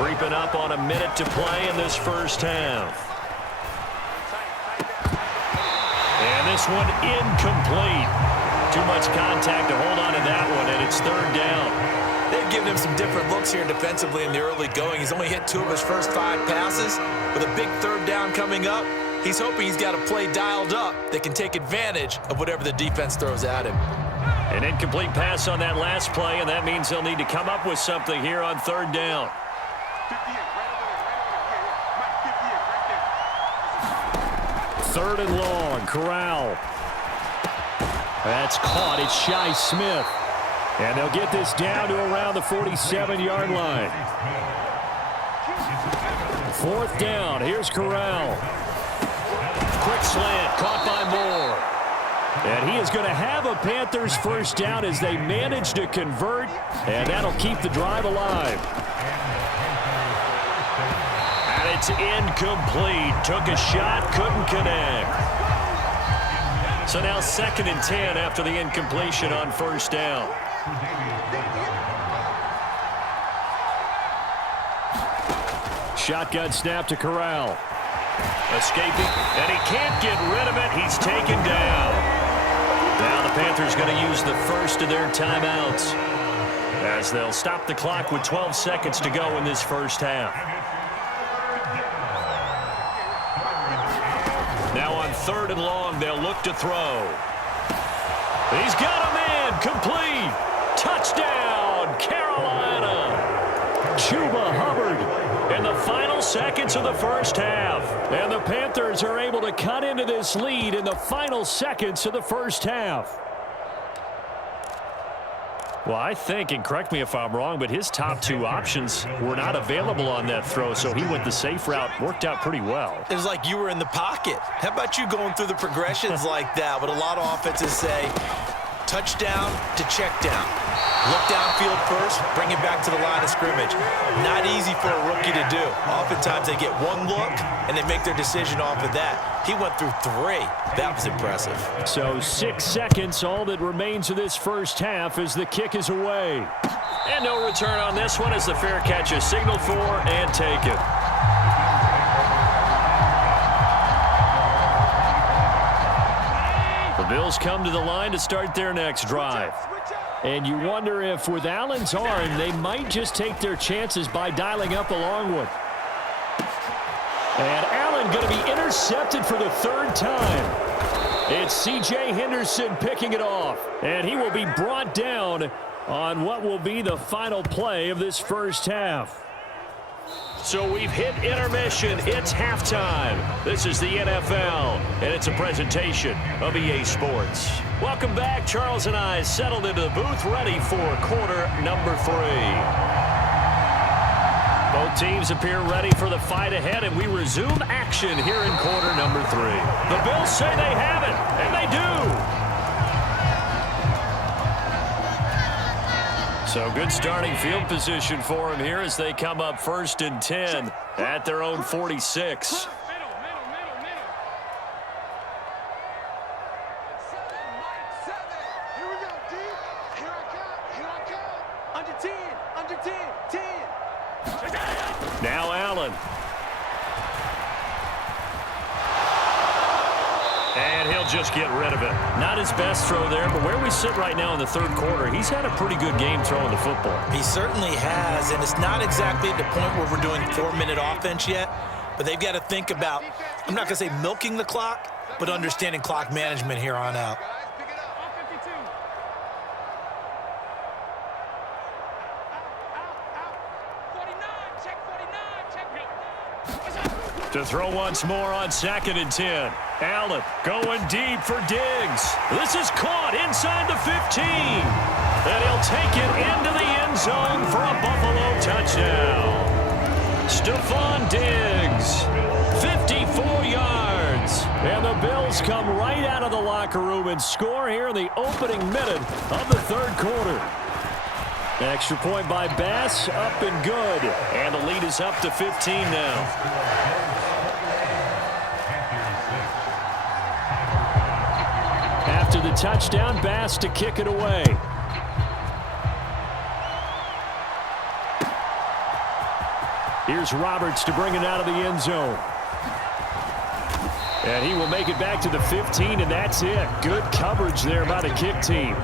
Creeping up on a minute to play in this first half. And this one incomplete. Too much contact to hold on to that one, and it's third down. They've given him some different looks here defensively in the early going. He's only hit 2 of his first 5 passes. With a big third down coming up, he's hoping he's got a play dialed up that can take advantage of whatever the defense throws at him. An incomplete pass on that last play, and that means they'll need to come up with something here on third down. Third and long, Corral. That's caught. It's Shi Smith. And they'll get this down to around the 47-yard line. Fourth down. Here's Corral. Quick slant. Caught by Moore. And he is going to have a Panthers first down as they manage to convert. And that'll keep the drive alive. And it's incomplete. Took a shot. Couldn't connect. So now 2nd and 10 after the incompletion on first down. Shotgun snap to Corral. Escaping, and he can't get rid of it. He's taken down. Now the Panthers going to use the first of their timeouts as they'll stop the clock with 12 seconds to go in this first half. Now on third and long, they'll look to throw. He's got a man. Complete. Touchdown, Carolina. Chuba Hubbard in the final seconds of the first half. And the Panthers are able to cut into this lead in the final seconds of the first half. Well, I think, and correct me if I'm wrong, but his top 2 options were not available on that throw, so he went the safe route. Worked out pretty well. It was like you were in the pocket. How about you going through the progressions like that? What a lot of offenses say, touchdown to check down. Look downfield first, bring it back to the line of scrimmage. Not easy for a rookie to do. Oftentimes they get one look, and they make their decision off of that. He went through 3. That was impressive. So 6 seconds, all that remains of this first half as the kick is away. And no return on this one as the fair catch is signaled for and taken. The Bills come to the line to start their next drive. And you wonder if with Allen's arm, they might just take their chances by dialing up a long one. And Allen going to be intercepted for the 3rd time. It's C.J. Henderson picking it off. And he will be brought down on what will be the final play of this first half. So we've hit intermission. It's halftime. This is the NFL, and it's a presentation of EA Sports. Welcome back. Charles and I settled into the booth, ready for quarter number 3. Both teams appear ready for the fight ahead, and we resume action here in quarter number 3. The Bills say they have it, and they do. So good starting field position for them here as they come up 1st and 10 at their own 46. Now Allen. And he'll just get rid of it. Not his best throw there, but where we sit right now in the 3rd quarter, he's had a pretty good game throwing the football. He certainly has, and it's not exactly at the point where we're doing 4-minute offense yet, but they've got to think about, I'm not going to say milking the clock, but understanding clock management here on out. To throw once more on 2nd and 10. Allen going deep for Diggs. This is caught inside the 15. And he'll take it into the end zone for a Buffalo touchdown. Stephon Diggs, 54 yards. And the Bills come right out of the locker room and score here in the opening minute of the 3rd quarter. Extra point by Bass, up and good. And the lead is up to 15 now. After the touchdown, Bass to kick it away. Here's Roberts to bring it out of the end zone. And he will make it back to the 15, and that's it. Good coverage there by the kick team.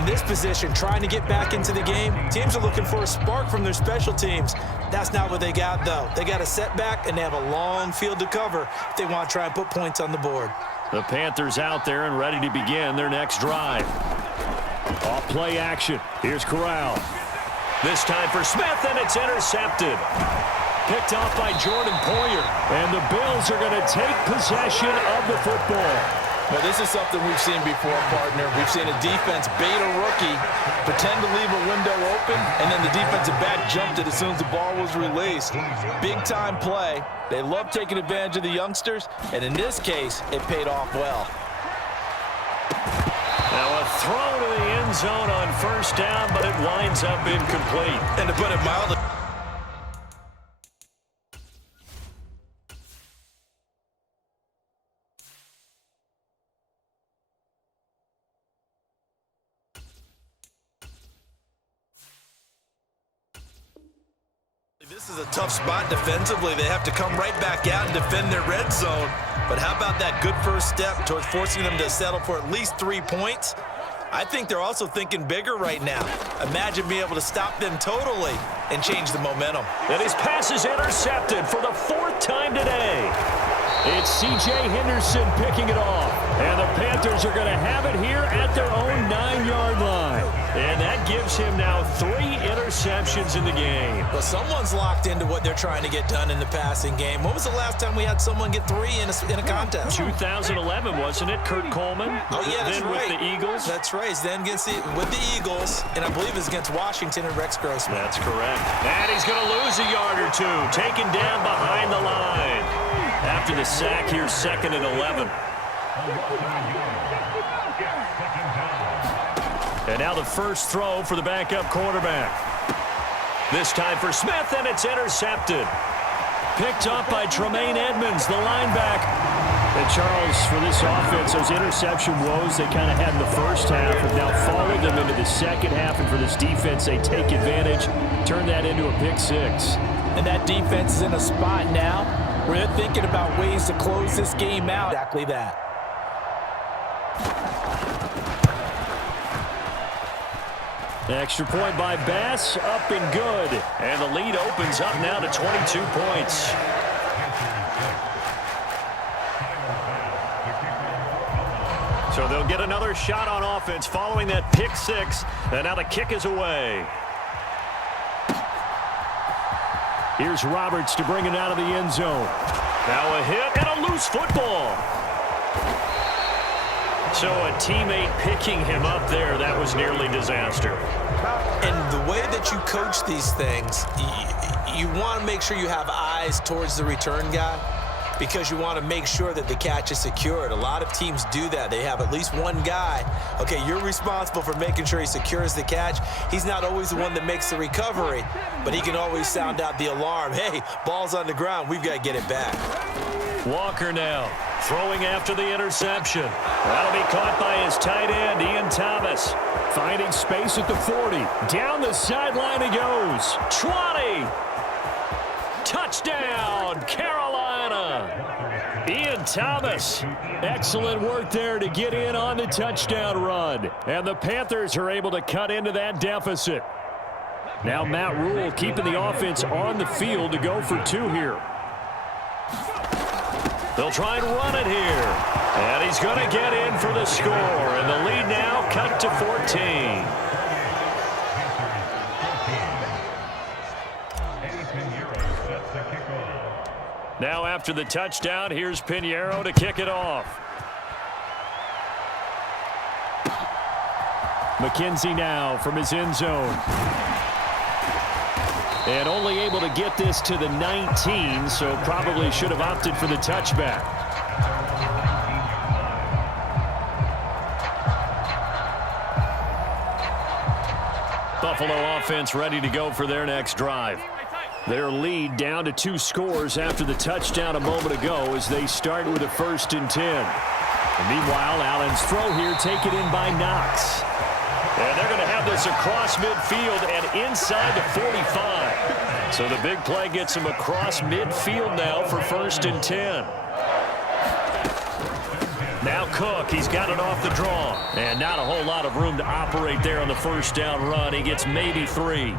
In this position, trying to get back into the game, teams are looking for a spark from their special teams. That's not what they got, though. They got a setback, and they have a long field to cover if they want to try and put points on the board. The Panthers out there and ready to begin their next drive. Off play action. Here's Corral. This time for Smith, and it's intercepted. Picked off by Jordan Poyer. And the Bills are going to take possession of the football. Well, this is something we've seen before, partner. We've seen a defense bait a rookie, pretend to leave a window open, and then the defensive back jumped it as soon as the ball was released. Big-time play. They love taking advantage of the youngsters, and in this case, it paid off well. Now a throw to the end zone on first down, but it winds up incomplete. And to put it mildly, this is a tough spot defensively. They have to come right back out and defend their red zone. But how about that good first step towards forcing them to settle for at least 3 points? I think they're also thinking bigger right now. Imagine being able to stop them totally and change the momentum. And his pass is intercepted for the 4th time today. It's C.J. Henderson picking it off. And the Panthers are going to have it here at their own 9-yard line. And that gives him now 3 interceptions in the game. Well, someone's locked into what they're trying to get done in the passing game. When was the last time we had someone get 3 in a contest? 2011, wasn't it? Kurt Coleman. Oh, yeah, that's then right. With the Eagles. That's right. Then with the Eagles, and I believe it's against Washington and Rex Grossman. That's correct. And he's going to lose a yard or 2. Taken down behind the line. After the sack, here's 2nd and 11. And now the first throw for the backup quarterback. This time for Smith, and it's intercepted. Picked up by Tremaine Edmonds, the linebacker. And Charles, for this offense, those interception woes they kind of had in the first half have now followed them into the second half. And for this defense, they take advantage, turn that into a pick 6. And that defense is in a spot now where they're thinking about ways to close this game out. Exactly that. Extra point by Bass, up and good. And the lead opens up now to 22 points. So they'll get another shot on offense following that pick 6. And now the kick is away. Here's Roberts to bring it out of the end zone. Now a hit and a loose football. So a teammate picking him up there, that was nearly disaster. And the way that you coach these things, you want to make sure you have eyes towards the return guy because you want to make sure that the catch is secured. A lot of teams do that. They have at least one guy. Okay, you're responsible for making sure he secures the catch. He's not always the one that makes the recovery, but he can always sound out the alarm. Hey, ball's on the ground. We've got to get it back. Walker now throwing after the interception. That'll be caught by his tight end, Ian Thomas. Finding space at the 40. Down the sideline he goes. 20. Touchdown, Carolina. Ian Thomas. Excellent work there to get in on the touchdown run. And the Panthers are able to cut into that deficit. Now Matt Rule keeping the offense on the field to go for 2 here. They'll try and run it here. And he's going to get in for the score. And the lead now cut to 14. Now after the touchdown, here's Pinheiro to kick it off. McKenzie now from his end zone. And only able to get this to the 19, so probably should have opted for the touchback. Buffalo offense ready to go for their next drive. Their lead down to 2 scores after the touchdown a moment ago as they start with a 1st and 10. And meanwhile, Allen's throw here taken in by Knox. And they're going to have this across midfield and inside the 45. So the big play gets him across midfield now for 1st and 10. Now Cook, he's got it off the draw. And not a whole lot of room to operate there on the 1st down run. He gets maybe 3.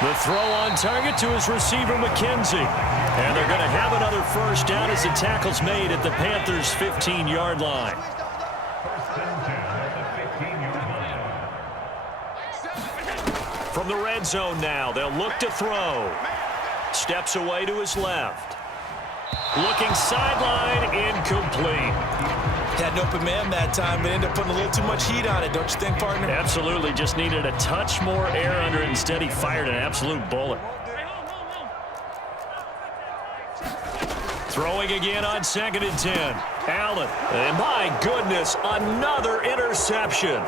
The throw on target to his receiver, McKenzie. And they're going to have another 1st down as the tackle's made at the Panthers' 15-yard line. From the red zone now, they'll look to throw. Steps away to his left. Looking sideline, incomplete. Had an open man that time, but ended up putting a little too much heat on it, don't you think, partner? Absolutely, just needed a touch more air under it. Instead, he fired an absolute bullet. Throwing again on 2nd and 10. Allen, and my goodness, another interception.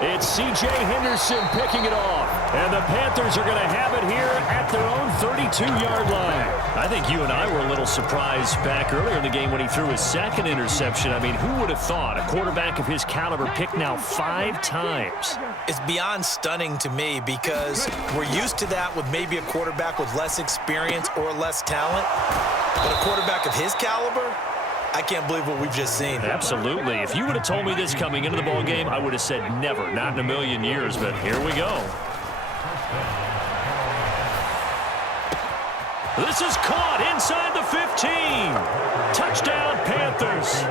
It's C.J. Henderson picking it off. And the Panthers are going to have it here at their own 32-yard line. I think you and I were a little surprised back earlier in the game when he threw his 2nd interception. I mean, who would have thought a quarterback of his caliber picked now 5 times? It's beyond stunning to me because we're used to that with maybe a quarterback with less experience or less talent. But a quarterback of his caliber, I can't believe what we've just seen. Absolutely. If you would have told me this coming into the ball game, I would have said never, not in a million years, but here we go. This is caught inside the 15. Touchdown, Panthers.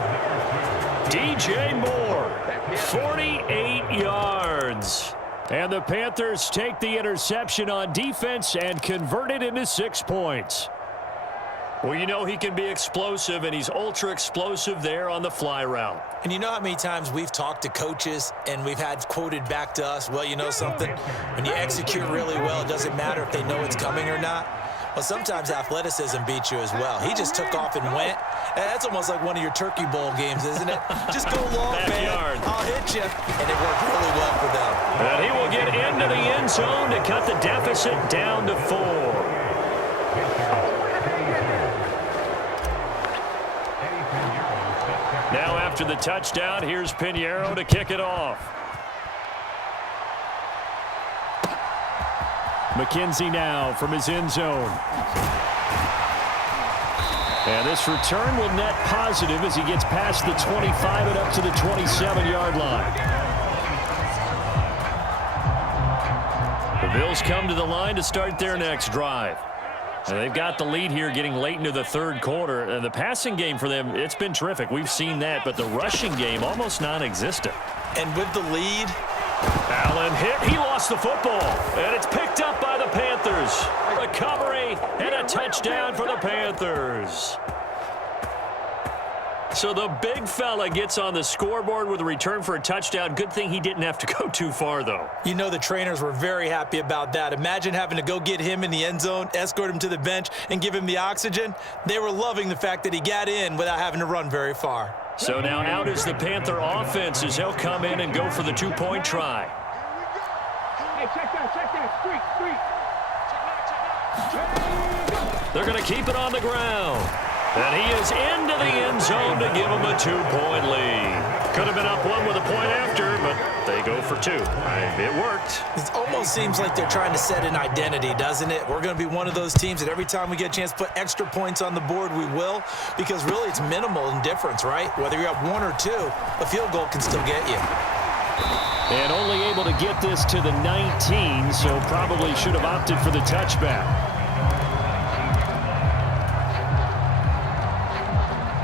DJ Moore, 48 yards. And the Panthers take the interception on defense and convert it into 6 points. Well, you know he can be explosive, and he's ultra-explosive there on the fly route. And you know how many times we've talked to coaches and we've had quoted back to us, well, you know something? When you execute really well, it doesn't matter if they know it's coming or not. Well, sometimes athleticism beats you as well. He just took off and went. That's almost like one of your Turkey Bowl games, isn't it? Just go long, Backyard. man. I'll hit you. And it worked really well for them. And he will get into the end zone to cut the deficit down to 4. Now after the touchdown, here's Pinheiro to kick it off. McKenzie now from his end zone. And this return will net positive as he gets past the 25 and up to the 27-yard line. The Bills come to the line to start their next drive. And they've got the lead here getting late into the 3rd quarter. And the passing game for them, it's been terrific. We've seen that, but the rushing game almost non-existent. And with the lead, Allen hit. He lost the football. And it's picked up by the Panthers. Recovery and a touchdown for the Panthers. So the big fella gets on the scoreboard with a return for a touchdown. Good thing he didn't have to go too far, though. you know the trainers were very happy about that. Imagine having to go get him in the end zone, escort him to the bench, and give him the oxygen. They were loving the fact that he got in without having to run very far. So now out is the Panther offense as they'll come in and go for the 2-point try. Hey, check that, streak. They're going to keep it on the ground. And he is into the end zone to give him a 2-point lead. Could have been up 1 with a point after, but they go for 2. It worked. It almost seems like they're trying to set an identity, doesn't it? We're going to be one of those teams that every time we get a chance to put extra points on the board, we will. Because really it's minimal in difference, right? Whether you're up 1 or 2, a field goal can still get you. And only able to get this to the 19, so probably should have opted for the touchback.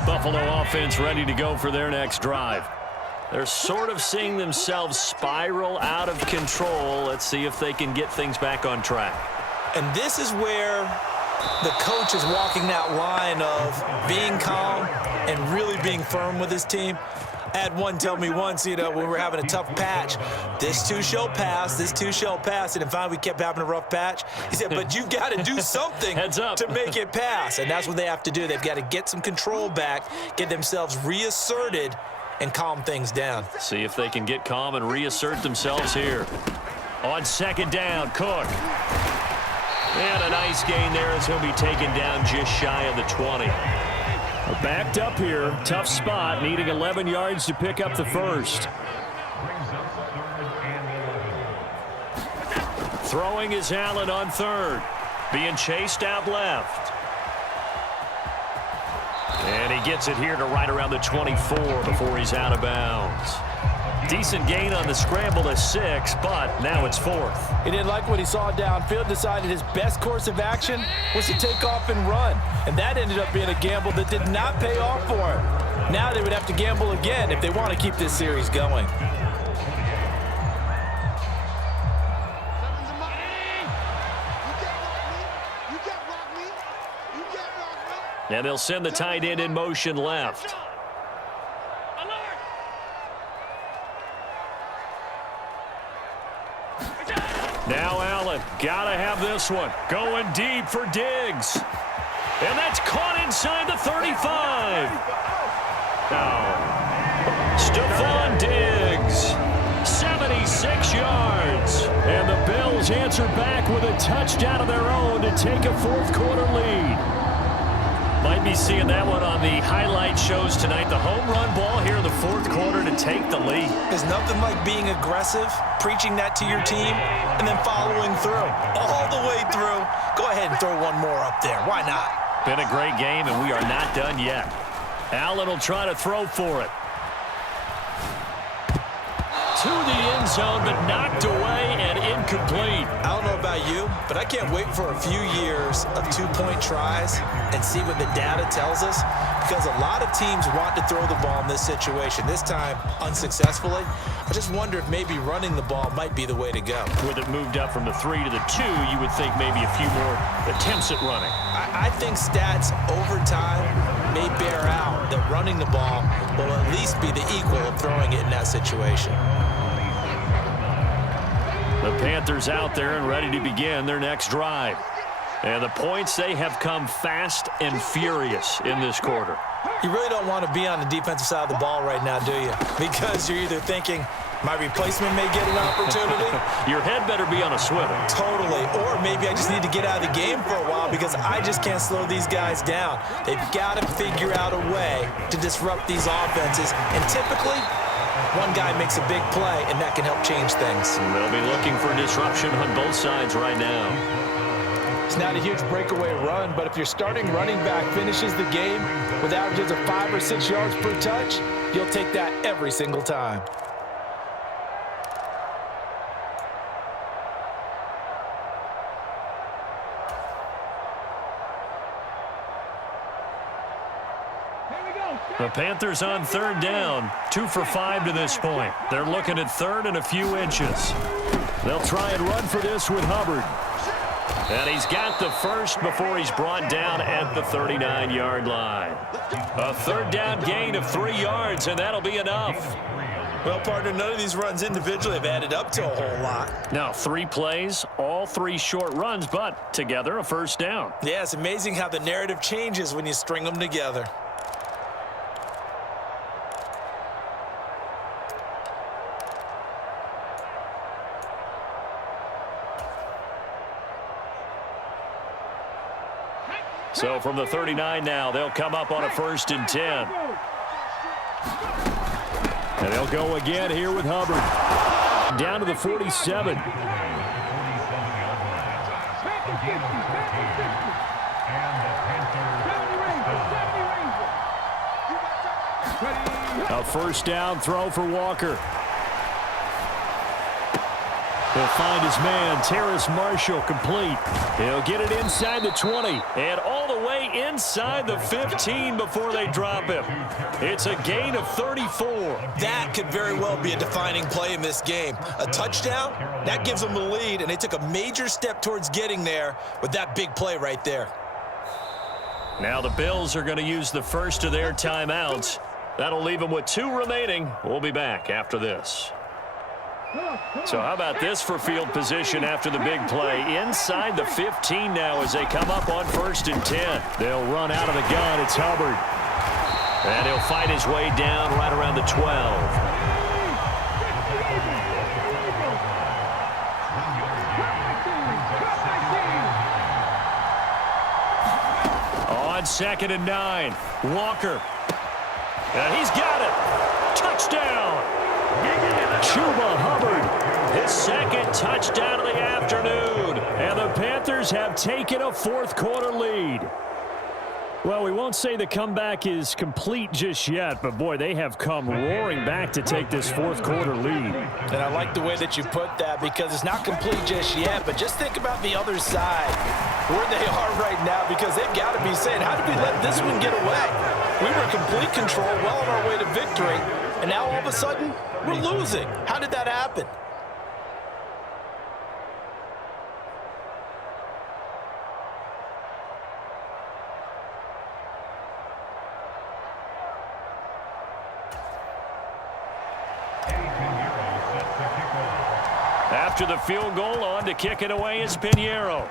Buffalo offense ready to go for their next drive. They're sort of seeing themselves spiral out of control. Let's see if they can get things back on track. And this is where the coach is walking that line of being calm and really being firm with his team. I had one tell me once, when we were having a tough patch, this too shall pass, this too shall pass. And finally we kept having a rough patch. He said, but you've got to do something Heads up. to make it pass. And that's what they have to do. They've got to get some control back, get themselves reasserted, and calm things down. See if they can get calm and reassert themselves here. On 2nd down, Cook. And a nice gain there as he'll be taken down just shy of the 20. Backed up here. Tough spot. Needing 11 yards to pick up the first. Throwing is Allen on third. Being chased out left. And he gets it here to right around the 24 before he's out of bounds. Decent gain on the scramble to 6, but now it's 4th. He didn't like what he saw downfield, decided his best course of action was to take off and run. And that ended up being a gamble that did not pay off for him. Now they would have to gamble again if they want to keep this series going. And they'll send the tight end in motion left. Now Allen, gotta have this one. Going deep for Diggs. And that's caught inside the 35. Now, Stephon Diggs, 76 yards. And the Bills answer back with a touchdown of their own to take a fourth-quarter lead. Might be seeing that one on the highlight shows tonight. The home run ball here in the fourth quarter to take the lead. There's nothing like being aggressive, preaching that to your team, and then following through. All the way through. Go ahead and throw one more up there. Why not? Been a great game, and we are not done yet. Allen will try to throw for it. To the end zone, but knocked away and incomplete. I don't know about you, but I can't wait for a few years of two-point tries and see what the data tells us, because a lot of teams want to throw the ball in this situation, this time unsuccessfully. I just wonder if maybe running the ball might be the way to go. With it moved up from the 3 to the 2, you would think maybe a few more attempts at running. I think stats over time may bear out that running the ball will at least be the equal of throwing it in that situation. The Panthers out there and ready to begin their next drive. And the points, they have come fast and furious in this quarter. You really don't want to be on the defensive side of the ball right now, do you? Because you're either thinking, my replacement may get an opportunity. Your head better be on a swivel. Totally. Or maybe I just need to get out of the game for a while because I just can't slow these guys down. They've got to figure out a way to disrupt these offenses. And typically, one guy makes a big play, and that can help change things. They'll be looking for disruption on both sides right now. It's not a huge breakaway run, but if your starting running back finishes the game with averages of 5 or 6 yards per touch, you'll take that every single time. The Panthers on third down, 2 for 5 to this point. They're looking at third and a few inches. They'll try and run for this with Hubbard. And he's got the first before he's brought down at the 39-yard line. A third down gain of 3 yards, and that'll be enough. Well, partner, none of these runs individually have added up to a whole lot. Now, 3 plays, all 3 short runs, but together a first down. Yeah, it's amazing how the narrative changes when you string them together. So from the 39 now, they'll come up on a 1st and 10. And they'll go again here with Hubbard. Down to the 47. A first down throw for Walker. He'll find his man, Terrace Marshall, complete. He'll get it inside the 20 and all the way inside the 15 before they drop him. It's a gain of 34. That could very well be a defining play in this game. A touchdown, that gives them the lead, and they took a major step towards getting there with that big play right there. Now the Bills are going to use the first of their timeouts. That'll leave them with 2 remaining. We'll be back after this. So how about this for field position after the big play? Inside the 15 now as they come up on 1st and 10. They'll run out of the gun. It's Hubbard. And he'll fight his way down right around the 12. 2nd and 9. Walker. And he's got it. Touchdown. Chuba Hubbard, his 2nd touchdown of the afternoon. And the Panthers have taken a fourth-quarter lead. Well, we won't say the comeback is complete just yet, but, boy, they have come roaring back to take this fourth-quarter lead. And I like the way that you put that because it's not complete just yet, but just think about the other side, where they are right now, because they've got to be saying, how did we let this one get away? We were in complete control, well on our way to victory, and now all of a sudden, we're losing. How did that happen? After the field goal, on to kick it away is Pinheiro.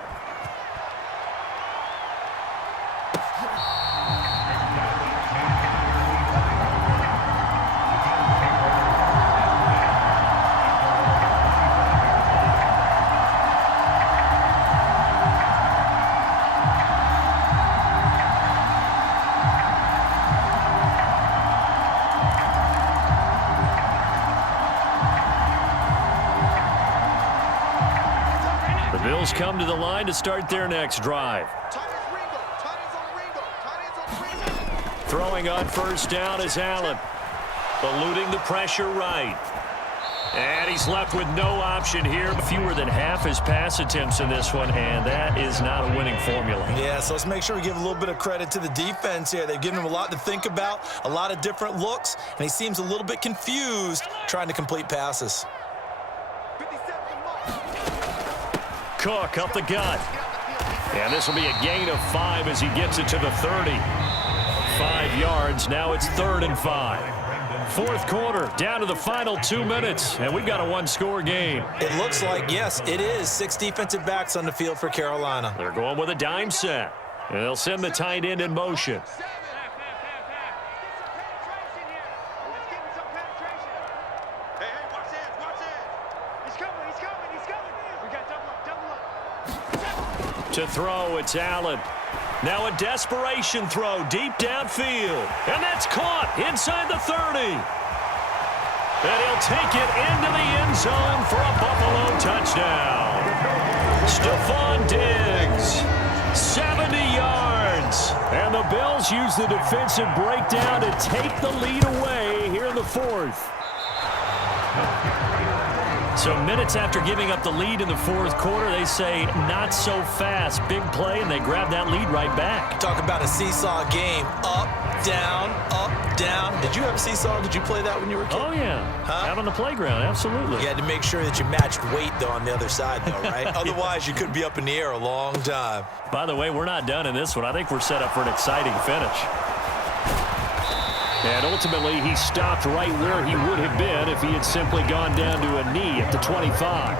Bills come to the line to start their next drive. Throwing on first down is Allen. Eluding the pressure right. And he's left with no option here. Fewer than half his pass attempts in this one, and that is not a winning formula. Yeah, so let's make sure we give a little bit of credit to the defense here. They've given him a lot to think about, a lot of different looks, and he seems a little bit confused trying to complete passes. Cook up the gut. And this will be a gain of 5 as he gets it to the 30. 5 yards. Now it's 3rd and 5. Fourth quarter, down to the final 2 minutes, and we've got a one-score game. It looks like, yes, it is. 6 defensive backs on the field for Carolina. They're going with a dime set. And they'll send the tight end in motion. To throw, it's Allen. Now a desperation throw deep downfield. And that's caught inside the 30. And he'll take it into the end zone for a Buffalo touchdown. Stephon Diggs, 70 yards. And the Bills use the defensive breakdown to take the lead away here in the fourth. So minutes after giving up the lead in the fourth quarter, they say not so fast. Big play, and they grab that lead right back. Talk about a seesaw game. Up, down, up, down. Did you have a seesaw? Did you play that when you were a kid? Oh, yeah. Huh? Out on the playground, absolutely. You had to make sure that you matched weight, though, on the other side, though, right? Otherwise, you could be up in the air a long time. By the way, we're not done in this one. I think we're set up for an exciting finish. And ultimately, he stopped right where he would have been if he had simply gone down to a knee at the 25.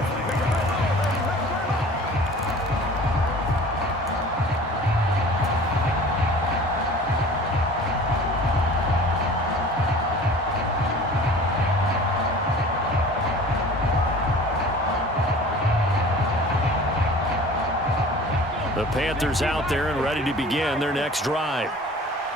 The Panthers out there and ready to begin their next drive.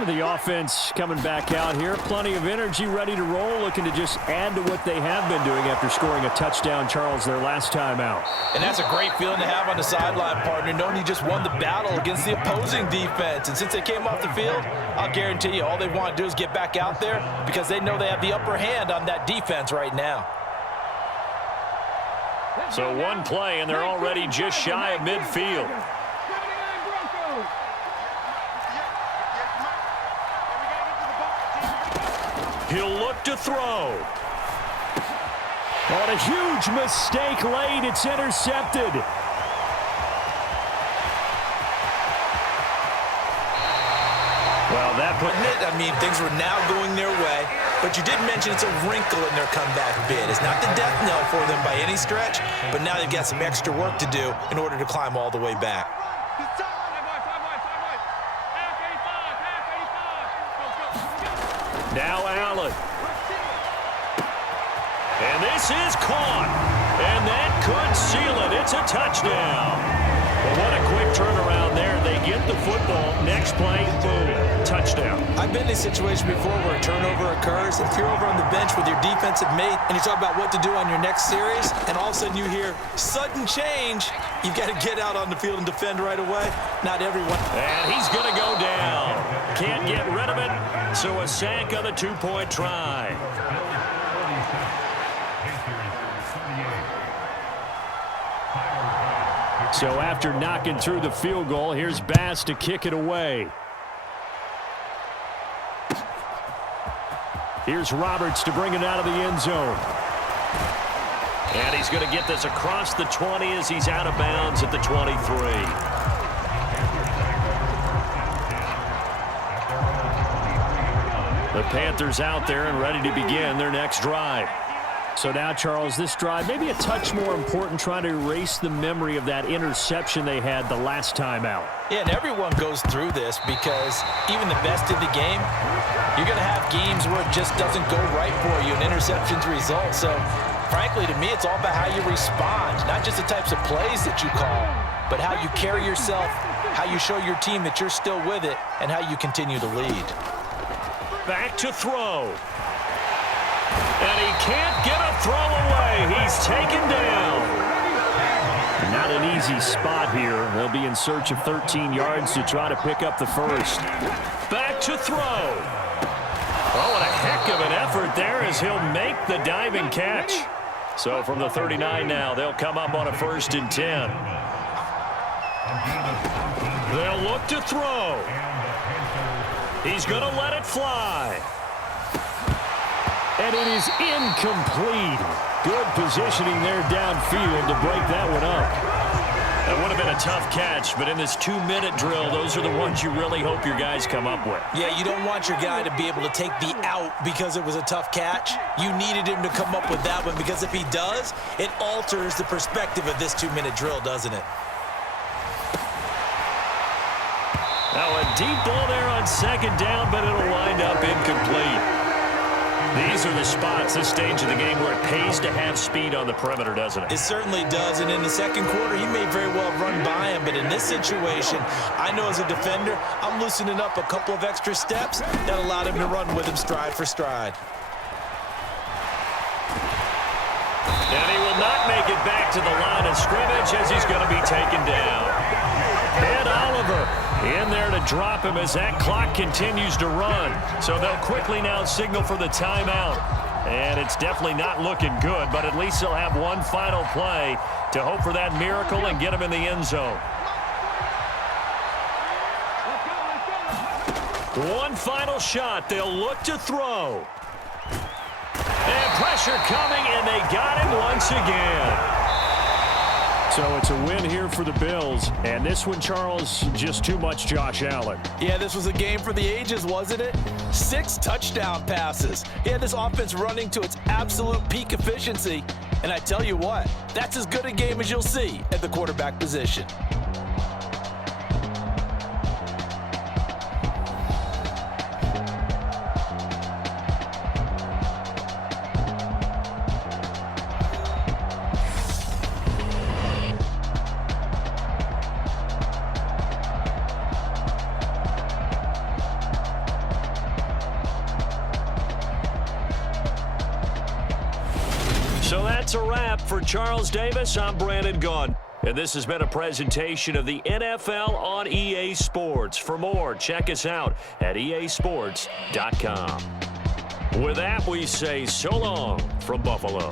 The offense coming back out here. Plenty of energy, ready to roll, looking to just add to what they have been doing after scoring a touchdown, Charles, their last time out. And that's a great feeling to have on the sideline, partner, knowing you just won the battle against the opposing defense. And since they came off the field, I'll guarantee you all they want to do is get back out there because they know they have the upper hand on that defense right now. So one play, and they're already just shy of midfield. He'll look to throw. On a huge mistake late, it's intercepted. Well, that put it. I mean, things were now going their way, but you did mention it's a wrinkle in their comeback bid. It's not the death knell for them by any stretch, but now they've got some extra work to do in order to climb all the way back. Now Allen. And this is caught. And that could seal it. It's a touchdown. Well, what a quick turnaround there. They get the football. Next play, boom, touchdown. I've been in a situation before where a turnover occurs. If you're over on the bench with your defensive mate and you're talking about what to do on your next series, and all of a sudden you hear sudden change, you've got to get out on the field and defend right away. Not everyone. And he's going to go down. Can't get rid of it, so a sack on the two-point try. So after knocking through the field goal, here's Bass to kick it away. Here's Roberts to bring it out of the end zone. And he's going to get this across the 20 as he's out of bounds at the 23. The Panthers out there and ready to begin their next drive. So now, Charles, this drive maybe a touch more important, trying to erase the memory of that interception they had the last time out. Yeah, and everyone goes through this because even the best in the game, you're going to have games where it just doesn't go right for you, and interceptions result. So, frankly, to me, it's all about how you respond, not just the types of plays that you call, but how you carry yourself, how you show your team that you're still with it, and how you continue to lead. Back to throw. And he can't get a throw away. He's taken down. Not an easy spot here. They'll be in search of 13 yards to try to pick up the first. Back to throw. Oh, what a heck of an effort there as he'll make the diving catch. So from the 39 now, they'll come up on a 1st and 10. They'll look to throw. He's going to let it fly. And it is incomplete. Good positioning there downfield to break that one up. That would have been a tough catch, but in this 2-minute drill, those are the ones you really hope your guys come up with. Yeah, you don't want your guy to be able to take the out because it was a tough catch. You needed him to come up with that one because if he does, it alters the perspective of this 2-minute drill, doesn't it? Now a deep ball there on 2nd down, but it'll wind up incomplete. These are the spots, this stage of the game, where it pays to have speed on the perimeter, doesn't it? It certainly does, and in the second quarter, he may very well run by him, but in this situation, I know as a defender, I'm loosening up a couple of extra steps that allowed him to run with him stride for stride. And he will not make it back to the line of scrimmage as he's going to be taken down. Ed Oliver in there to drop him as that clock continues to run. So they'll quickly now signal for the timeout. And it's definitely not looking good, but at least they'll have one final play to hope for that miracle and get him in the end zone. One final shot. They'll look to throw. And pressure coming, and they got him once again. So it's a win here for the Bills. And this one, Charles, just too much Josh Allen. Yeah, this was a game for the ages, wasn't it? 6 touchdown passes. He had this offense running to its absolute peak efficiency. And I tell you what, that's as good a game as you'll see at the quarterback position. So that's a wrap for Charles Davis. I'm Brandon Gaudin. And this has been a presentation of the NFL on EA Sports. For more, check us out at easports.com. With that, we say so long from Buffalo.